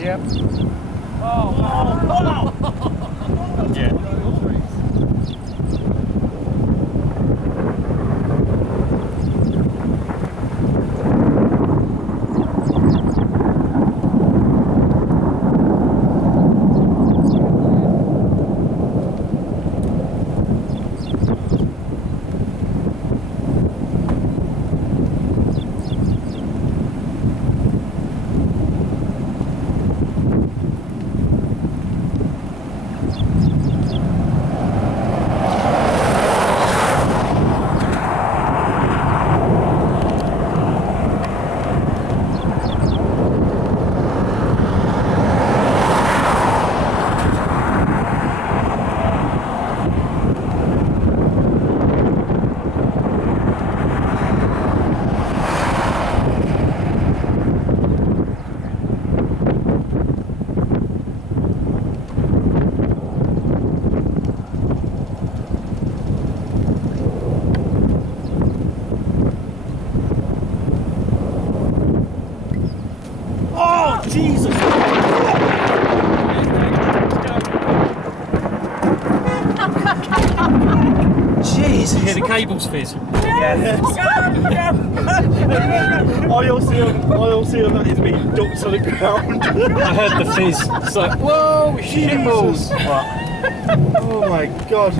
Yep. Oh, wow. Yeah. Oh, Jesus! Jesus! Hear the cables fizz. Yes! All see of that is me dumped on the ground. I heard the fizz. It's like, whoa, shitballs. Oh my God.